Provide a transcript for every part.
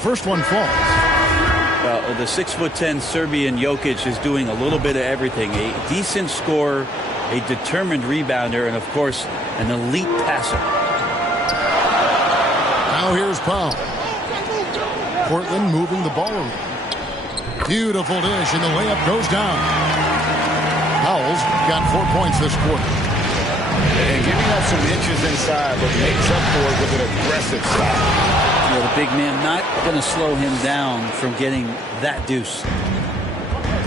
first one falls. The 6'10" Serbian Jokic is doing a little bit of everything. A decent scorer, a determined rebounder, and of course, an elite passer. Now here's Powell. Portland moving the ball around. Beautiful dish, and the layup goes down. Powell's got 4 points this quarter. And giving up some inches inside, but makes up for it with an aggressive stop. The big man not going to slow him down from getting that deuce.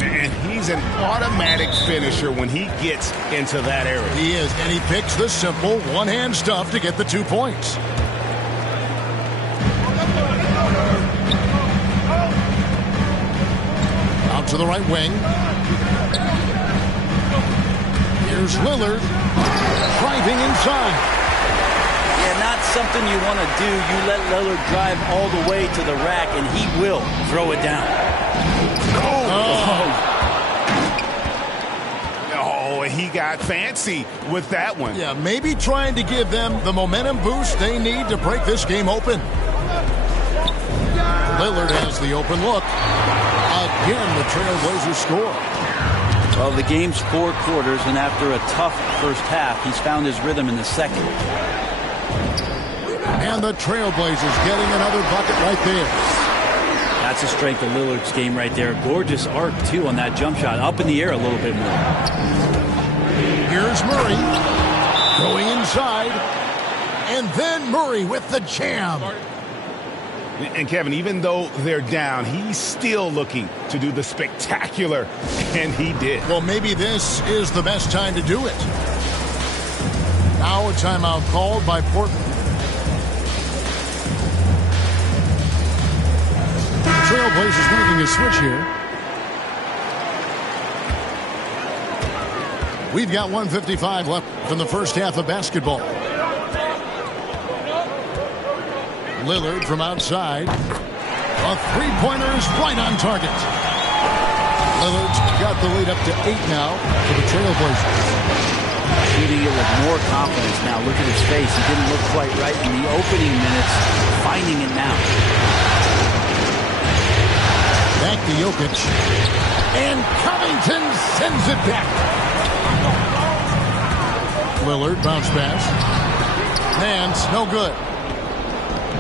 And he's an automatic finisher when he gets into that area. He is, and he picks the simple one-hand stuff to get the 2 points. Out to the right wing. Here's Lillard, driving inside. Yeah, not something you want to do. You let Lillard drive all the way to the rack, and he will throw it down. Oh, he got fancy with that one. Yeah, maybe trying to give them the momentum boost they need to break this game open. Lillard has the open look. Again, the Trailblazers score. Well, the game's 4 quarters, and after a tough first half, he's found his rhythm in the second. And the Trailblazers getting another bucket right there. That's the strength of Lillard's game right there. Gorgeous arc, too, on that jump shot. Up in the air a little bit more. Here's Murray going inside. And then Murray with the jam. And Kevin, even though they're down, he's still looking to do the spectacular, and he did. Well, maybe this is the best time to do it. Now a timeout called by Portland. Trailblazers making a switch here. We've got 1:55 left from the first half of basketball. Lillard from outside. A three-pointer is right on target. Lillard's got the lead up to 8 now for the Trailblazers. Shooting it with more confidence now. Look at his face. He didn't look quite right in the opening minutes. Finding it now. Back to Jokic. And Covington sends it back. Lillard bounce pass. Hands, no good.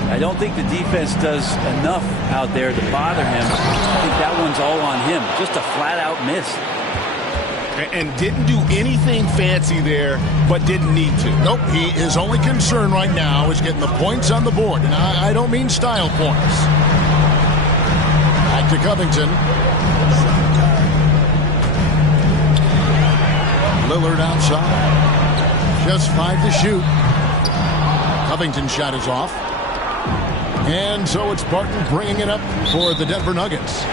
I don't think the defense does enough out there to bother him. I think that one's all on him. Just a flat-out miss. And didn't do anything fancy there, but didn't need to. Nope, his only concern right now is getting the points on the board. And I don't mean style points. Back to Covington. Lillard outside. Just 5 to shoot. Covington's shot is off. And so it's Barton bringing it up for the Denver Nuggets.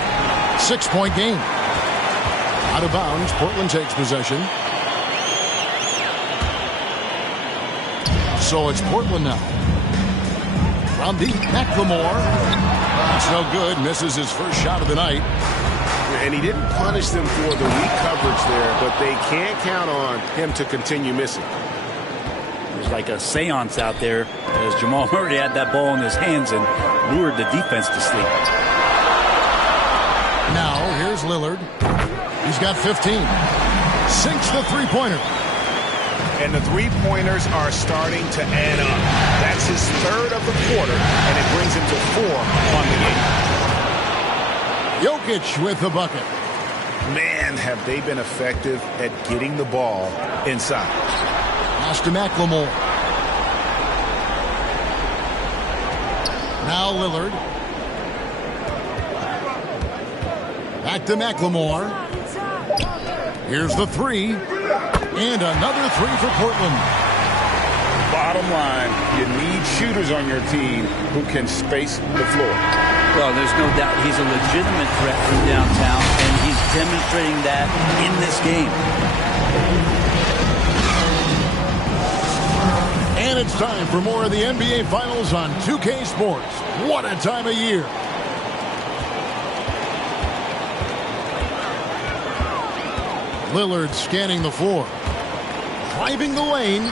6-point game. Out of bounds, Portland takes possession. So it's Portland now. From deep, McLemore. That's no good. Misses his first shot of the night. And he didn't punish them for the weak coverage there, but they can't count on him to continue missing. There's like a seance out there as Jamal Murray had that ball in his hands and lured the defense to sleep. Now, here's Lillard. He's got 15. Sinks the three-pointer. And the three-pointers are starting to add up. That's his third of the quarter, and it brings him to 4 on the game. Jokic with the bucket. Man, have they been effective at getting the ball inside. Pass to McLemore. Now Lillard. Back to McLemore. Here's the three. And another three for Portland. Bottom line, you need shooters on your team who can space the floor. Well, there's no doubt he's a legitimate threat from downtown, and he's demonstrating that in this game. And it's time for more of the NBA Finals on 2K Sports. What a time of year. Lillard scanning the floor. Driving the lane.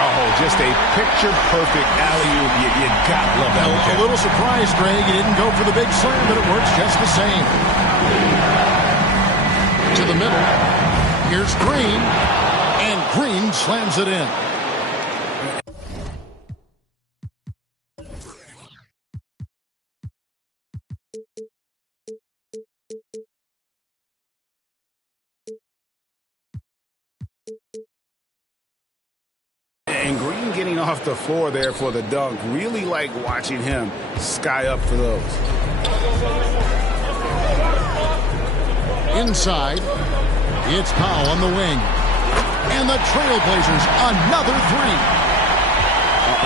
Oh, just a picture-perfect alley-oop. You gotta love that. A little surprised, Greg. He didn't go for the big slam, but it works just the same. To the middle. Here's Green. And Green slams it in. And Green getting off the floor there for the dunk. Really like watching him sky up for those. Inside, it's Powell on the wing. And the Trailblazers, another three.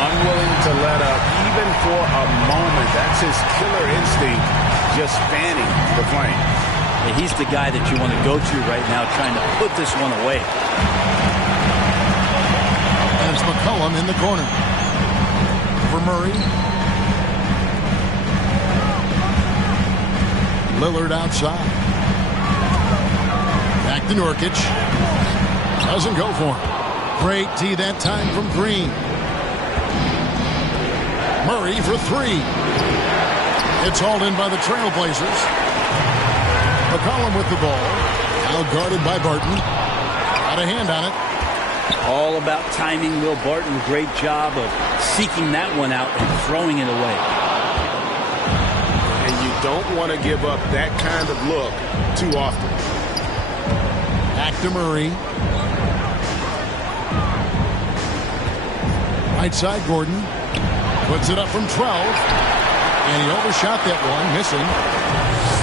Unwilling to let up even for a moment. That's his killer instinct, just fanning the flame. Yeah, he's the guy that you want to go to right now, trying to put this one away. And it's McCollum in the corner. For Murray. Lillard outside. Back to Nurkic. Doesn't go for him. Great tee that time from Green. Murray for three. It's hauled in by the Trailblazers. McCollum with the ball. Now guarded by Barton. Got a hand on it. All about timing, Will Barton. Great job of seeking that one out and throwing it away. And you don't want to give up that kind of look too often. Back to Murray. Right side, Gordon. Puts it up from 12. And he overshot that one, missing.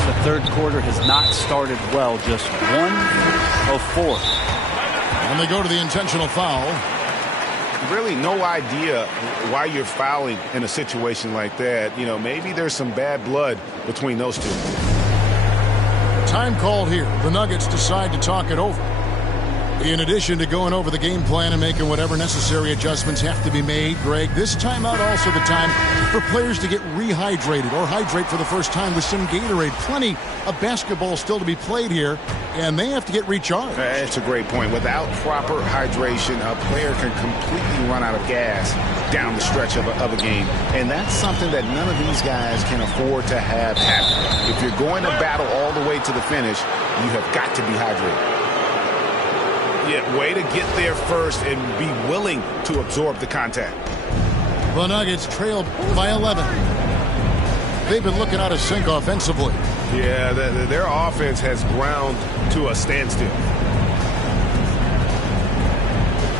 The third quarter has not started well. Just 1 of 4. And they go to the intentional foul. Really no idea why you're fouling in a situation like that. You know, maybe there's some bad blood between those two. Time called here. The Nuggets decide to talk it over. In addition to going over the game plan and making whatever necessary adjustments have to be made, Greg, this timeout also the time for players to get rehydrated or hydrate for the first time with some Gatorade. Plenty of basketball still to be played here, and they have to get recharged. That's a great point. Without proper hydration, a player can completely run out of gas down the stretch of a game. And that's something that none of these guys can afford to have happen. If you're going to battle all the way to the finish, you have got to be hydrated. Yeah, way to get there first and be willing to absorb the contact. The Nuggets trailed by 11. They've been looking out of sync offensively. Yeah, their offense has ground to a standstill.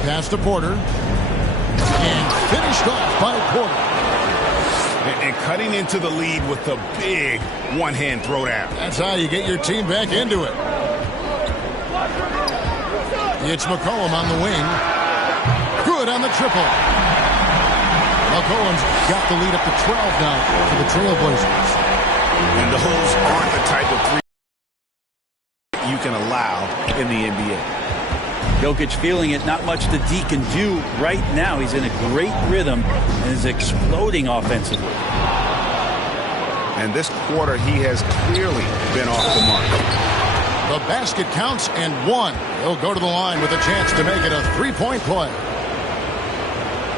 Pass to Porter. And finished off by Porter. And cutting into the lead with the big one-hand throwdown. That's how you get your team back into it. It's McCollum on the wing. Good on the triple. McCollum's got the lead up to 12 now for the Trailblazers. And those aren't the type of three you can allow in the NBA. Jokic feeling it. Not much that D can do right now. He's in a great rhythm and is exploding offensively. And this quarter, he has clearly been off the mark. The basket counts and one. He'll go to the line with a chance to make it a three-point play.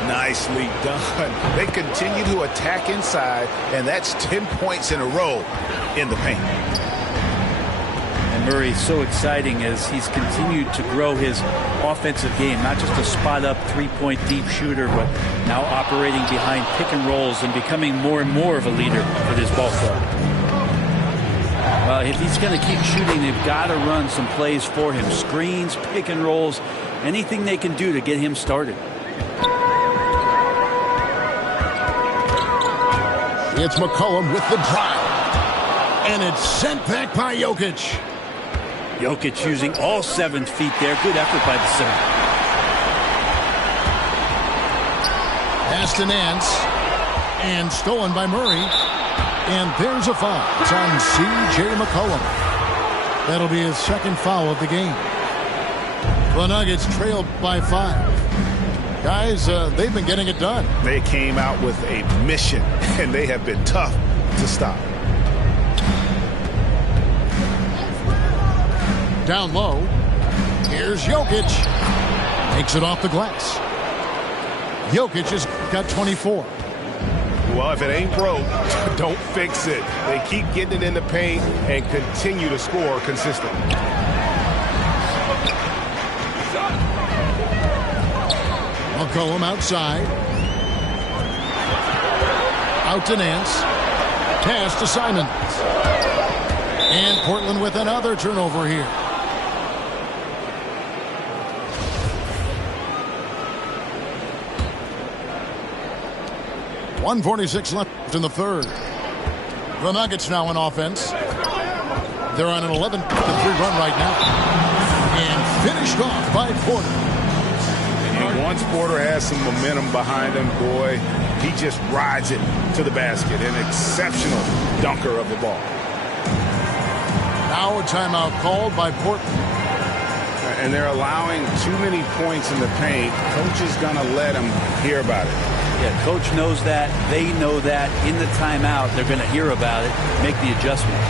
Nicely done. They continue to attack inside, and that's 10 points in a row in the paint. And Murray's so exciting as he's continued to grow his offensive game. Not just a spot-up three-point deep shooter, but now operating behind pick and rolls and becoming more and more of a leader for this ball club. If he's going to keep shooting, they've got to run some plays for him. Screens, pick and rolls, anything they can do to get him started. It's McCollum with the drive. And it's sent back by Jokic. Jokic using all 7 feet there. Good effort by the center. Pass to Nance. And stolen by Murray. And there's a foul. It's on C.J. McCollum. That'll be his second foul of the game. The Nuggets trailed by 5. Guys, they've been getting it done. They came out with a mission, and they have been tough to stop. Down low. Here's Jokic. Makes it off the glass. Jokic has got 24. Well, if it ain't broke, don't fix it. They keep getting it in the paint and continue to score consistently. McCollum outside. Out to Nance. Pass to Simons. And Portland with another turnover here. .146 left in the third. The Nuggets now on offense. They're on an 11-3 run right now. And finished off by Porter. And once Porter has some momentum behind him, boy, he just rides it to the basket. An exceptional dunker of the ball. Now a timeout called by Portland. And they're allowing too many points in the paint. Coach is going to let them hear about it. Yeah, coach knows that. They know that. In the timeout, they're going to hear about it, make the adjustment.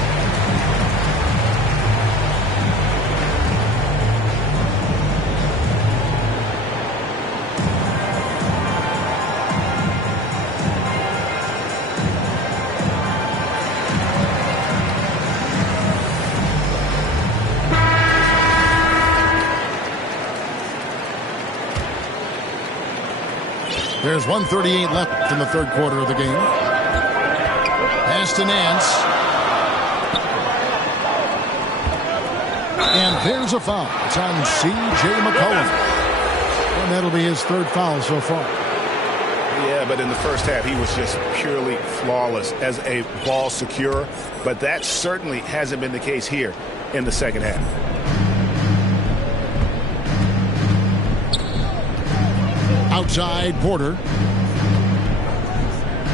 There's 1:38 left in the third quarter of the game. Pass to Nance. And there's a foul. It's on C.J. McCollum. And that'll be his third foul so far. Yeah, but in the first half, he was just purely flawless as a ball securer. But that certainly hasn't been the case here in the second half. Outside Porter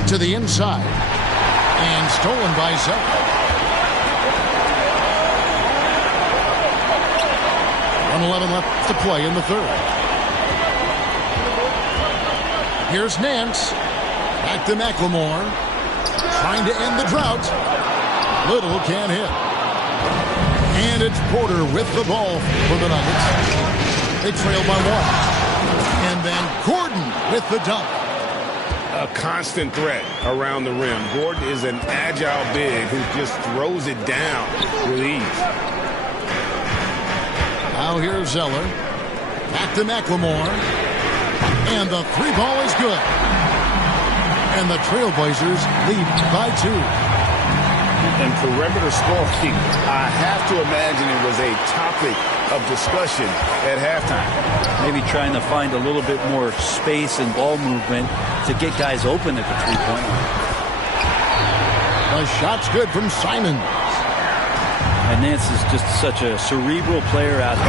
to the inside and stolen by Zeller. 1:11 left to play in the third. Here's Nance. Back to McLemore. Trying to end the drought. Little can't hit. And it's Porter with the ball for the Nuggets. They trail by one. And then Gordon with the dunk. A constant threat around the rim. Gordon is an agile big who just throws it down with ease. Now here's Zeller. Back to McLemore. And the three ball is good. And the Trailblazers lead by 2. And perimeter scoring, I have to imagine it was a topic of discussion at halftime. Maybe trying to find a little bit more space and ball movement to get guys open at the three-point line. The shot's good from Simons. And Nance is just such a cerebral player out there.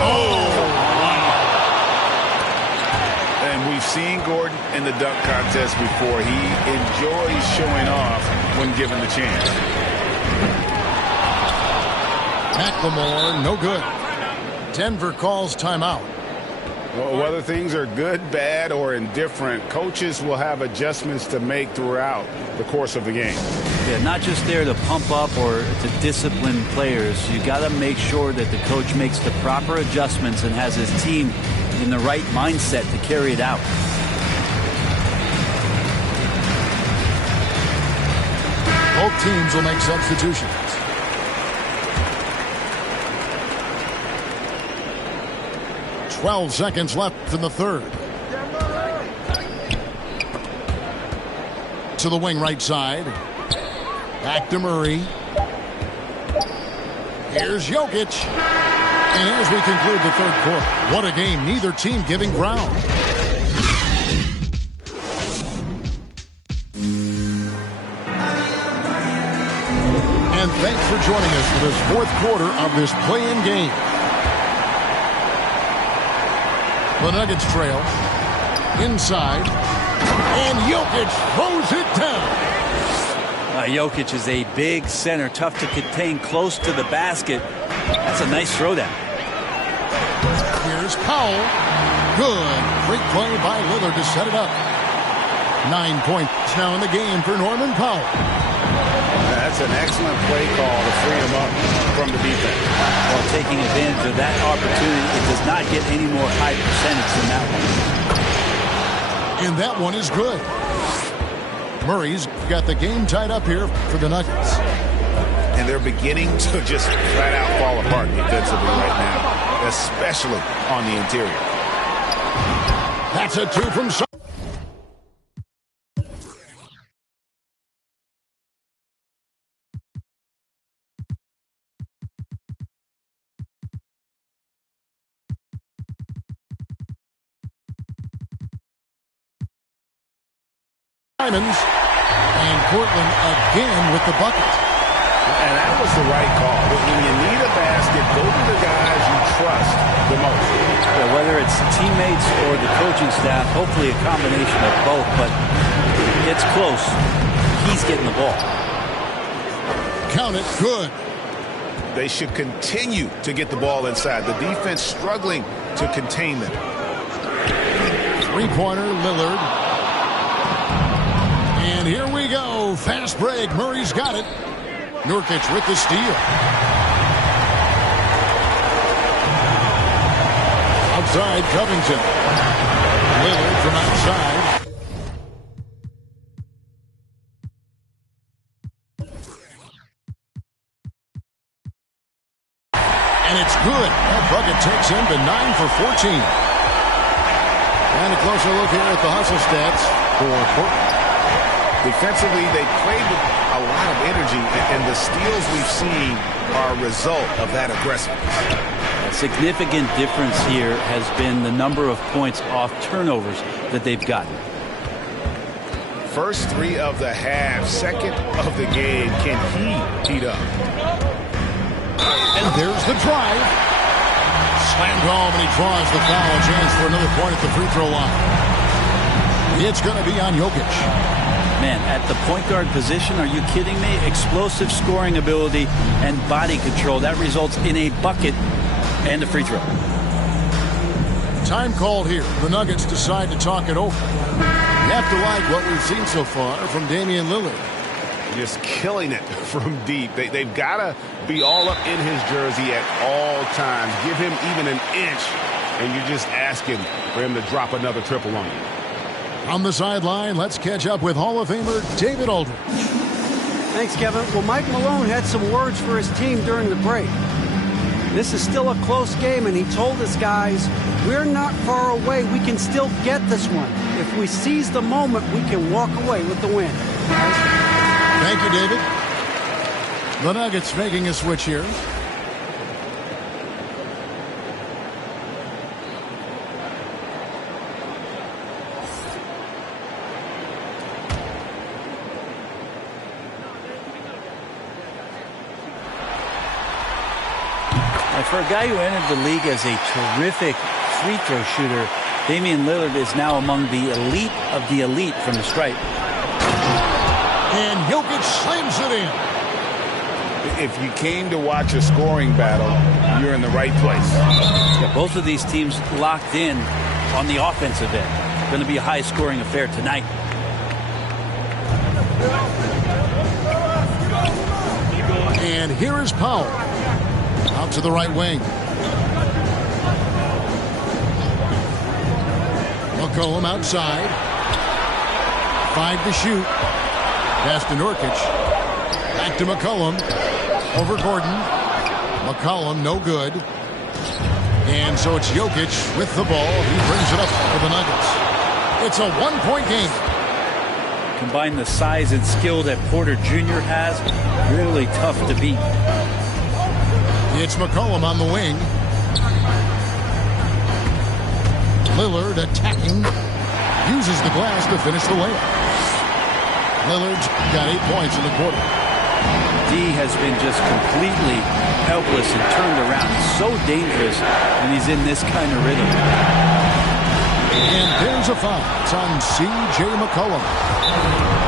And we've seen Gordon in the dunk contest before. He enjoys showing off when given the chance. McLemore, no good. Denver calls timeout. Well, whether things are good, bad, or indifferent, coaches will have adjustments to make throughout the course of the game. Yeah, not just there to pump up or to discipline players. You got to make sure that the coach makes the proper adjustments and has his team in the right mindset to carry it out. Both teams will make substitutions. .12 seconds left in the third. To the wing right side. Back to Murray. Here's Jokic. And as we conclude the third quarter, what a game. Neither team giving ground. And thanks for joining us for this fourth quarter of this play-in game. The Nuggets trail. Inside. And Jokic throws it down. Jokic is a big center, tough to contain close to the basket. That's a nice throwdown. Here's Powell. Good. Great play by Lillard to set it up. 9 points now in the game for Norman Powell. That's an excellent play call to free him up from the defense. Well, taking advantage of that opportunity, it does not get any more high percentage than that one. And that one is good. Murray's got the game tied up here for the Nuggets. And they're beginning to just flat out fall apart defensively right now, especially on the interior. That's a two from Simons, and Portland again with the bucket. And that was the right call. When you need a basket, go to the guys you trust the most. Yeah, whether it's teammates or the coaching staff, hopefully a combination of both, but it's close. He's getting the ball. Count it, good. They should continue to get the ball inside. The defense struggling to contain them. Three-pointer, Lillard. And here we go. Fast break. Murray's got it. Nurkic with the steal. Outside, Covington. Lillard from outside. And it's good. That bucket takes him to 9 for 14. And a closer look here at the hustle stats for Portland. Defensively, they played with a lot of energy, and the steals we've seen are a result of that aggressiveness. A significant difference here has been the number of points off turnovers that they've gotten. First three of the half, second of the game. Can he heat up? And there's the drive. Slammed home, and he draws the foul. A chance for another point at the free throw line. It's going to be on Jokic. Man, at the point guard position, are you kidding me? Explosive scoring ability and body control. That results in a bucket and a free throw. Time called here. The Nuggets decide to talk it over. You have to like what we've seen so far from Damian Lillard. Just killing it from deep. They've got to be all up in his jersey at all times. Give him even an inch, and you're just asking for him to drop another triple on you. On the sideline, let's catch up with Hall of Famer David Aldridge. Thanks, Kevin. Well, Mike Malone had some words for his team during the break. This is still a close game, and he told his guys, we're not far away. We can still get this one. If we seize the moment, we can walk away with the win. Thank you, David. The Nuggets making a switch here. For a guy who entered the league as a terrific free throw shooter, Damian Lillard is now among the elite of the elite from the stripe. And Jokic slams it in. If you came to watch a scoring battle, you're in the right place. Yeah, both of these teams locked in on the offensive end. Going to be a high-scoring affair tonight. And here is Powell. Out to the right wing. McCollum outside. 5 to shoot. Pass to Nurkic. Back to McCollum. Over Gordon. McCollum no good. And so it's Jokic with the ball. He brings it up for the Nuggets. It's a one-point game. Combine the size and skill that Porter Jr. has. Really tough to beat. It's McCollum on the wing. Lillard attacking. Uses the glass to finish the layup. Lillard's got 8 points in the quarter. D has been just completely helpless and turned around. He's so dangerous when he's in this kind of rhythm. And there's a foul. It's on C.J. McCollum.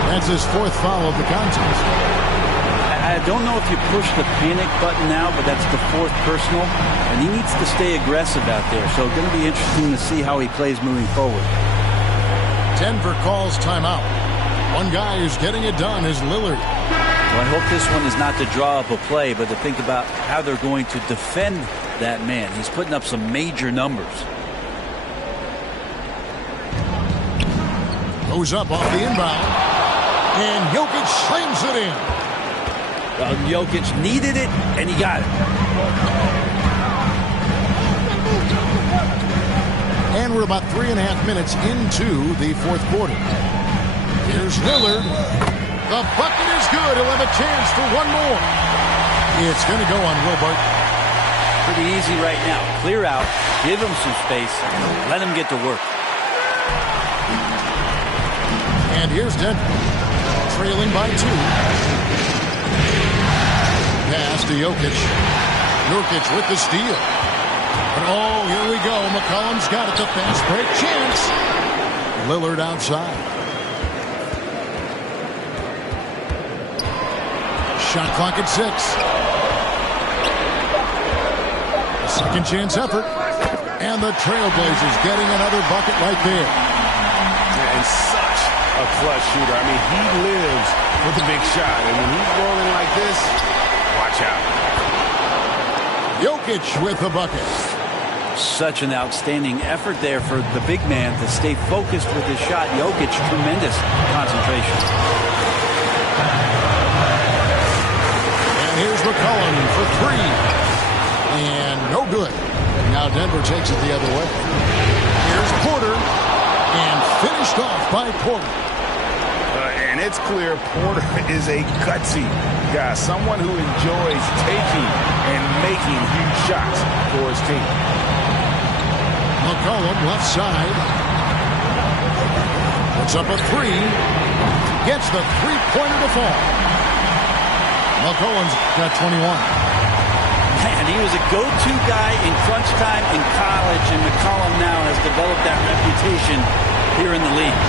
That's his 4th foul of the contest. I don't know if you push the panic button now, but that's the 4th personal, and he needs to stay aggressive out there. So it's going to be interesting to see how he plays moving forward. Denver calls timeout. One guy who's getting it done is Lillard. Well, I hope this one is not to draw up a play, but to think about how they're going to defend that man. He's putting up some major numbers. Goes up off the inbound. And Jokic slams it in. Well, Jokic needed it, and he got it. And we're about 3.5 minutes into the fourth quarter. Here's Lillard. The bucket is good. He'll have a chance for one more. It's going to go on Wilbert. Pretty easy right now. Clear out, give him some space, let him get to work. And here's Denver, trailing by 2. Pass to Jokic. Nurkic with the steal. And oh, here we go. McCollum's got it. The fast break chance. Lillard outside. Shot clock at 6. Second chance effort. And the Trailblazers getting another bucket right there. And such a clutch shooter. I mean, he lives with a big shot. And when he's rolling like this, watch out. Jokic with the bucket. Such an outstanding effort there for the big man to stay focused with his shot. Jokic, tremendous concentration. And here's McCollum for 3. And no good. Now Denver takes it the other way. Here's Porter. And finished off by Porter. And it's clear Porter is a gutsy guy. Someone who enjoys taking and making huge shots for his team. McCollum left side. Puts up a 3. Gets the three-pointer to fall. McCollum's got 21. And he was a go-to guy in crunch time in college, and McCollum now has developed that reputation here in the league.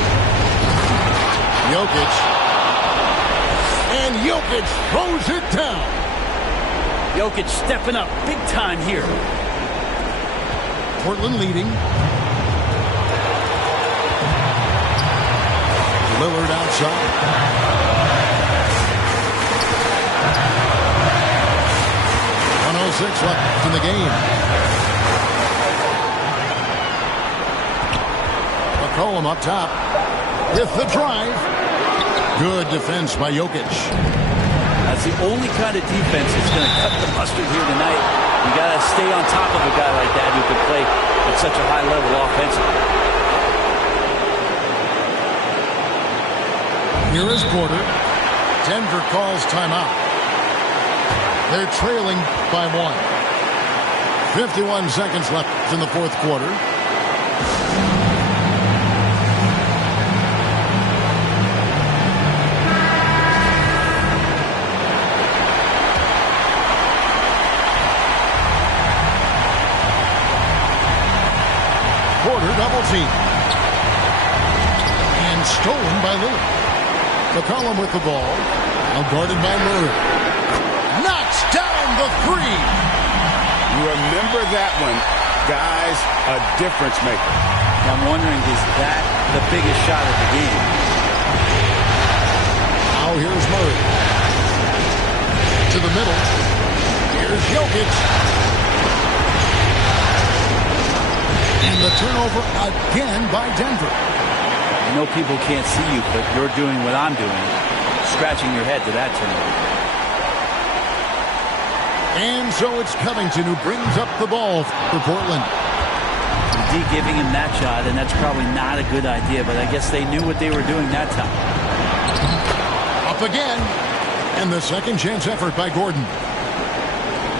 Jokic. And Jokic throws it down. Jokic stepping up big time here. Portland leading. Lillard outside. .106 left in the game. McCollum up top with the drive. Good defense by Jokic. That's the only kind of defense that's going to cut the mustard here tonight. You got to stay on top of a guy like that who can play at such a high level offensively. Here is Porter. Denver calls timeout. They're trailing by 1. 51 seconds left in the fourth quarter. Porter double team. And stolen by Lillard. McCollum with the ball. Now guarded by Murray. Knocks down the 3. You remember that one. Guys, a difference maker. I'm wondering, is that the biggest shot of the game? Now here's Murray. To the middle. Here's Jokic. And the turnover again by Denver. I know people can't see you, but you're doing what I'm doing. Scratching your head to that turnover. And so it's Covington who brings up the ball for Portland. D giving him that shot, and that's probably not a good idea, but I guess they knew what they were doing that time. Up again. And the second chance effort by Gordon.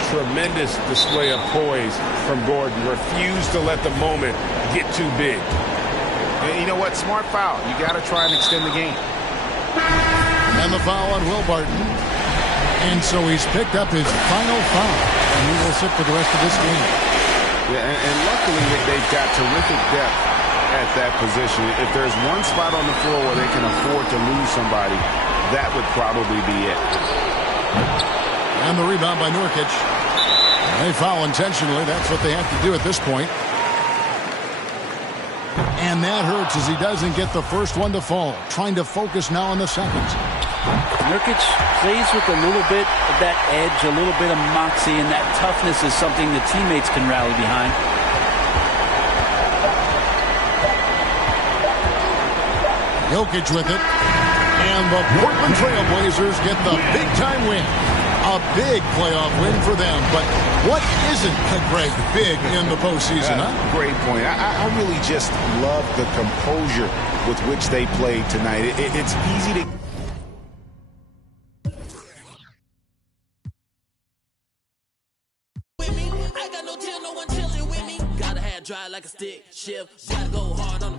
Tremendous display of poise from Gordon. Refused to let the moment get too big. And you know what? Smart foul. You got to try and extend the game. And the foul on Will Barton. And so he's picked up his final foul. And he will sit for the rest of this game. Yeah, and luckily they've got terrific depth at that position. If there's one spot on the floor where they can afford to lose somebody, that would probably be it. And the rebound by Nurkic. They foul intentionally. That's what they have to do at this point. And that hurts as he doesn't get the first one to fall. Trying to focus now on the second. Nurkic plays with a little bit of that edge, a little bit of moxie, and that toughness is something the teammates can rally behind. Jokic with it. And the Portland Trail Blazers get the big-time win. A big playoff win for them. But what isn't, Greg, big in the postseason, huh? Great point. I really just love the composure with which they played tonight. It's easy to... Dry like a stick shift, gotta go hard on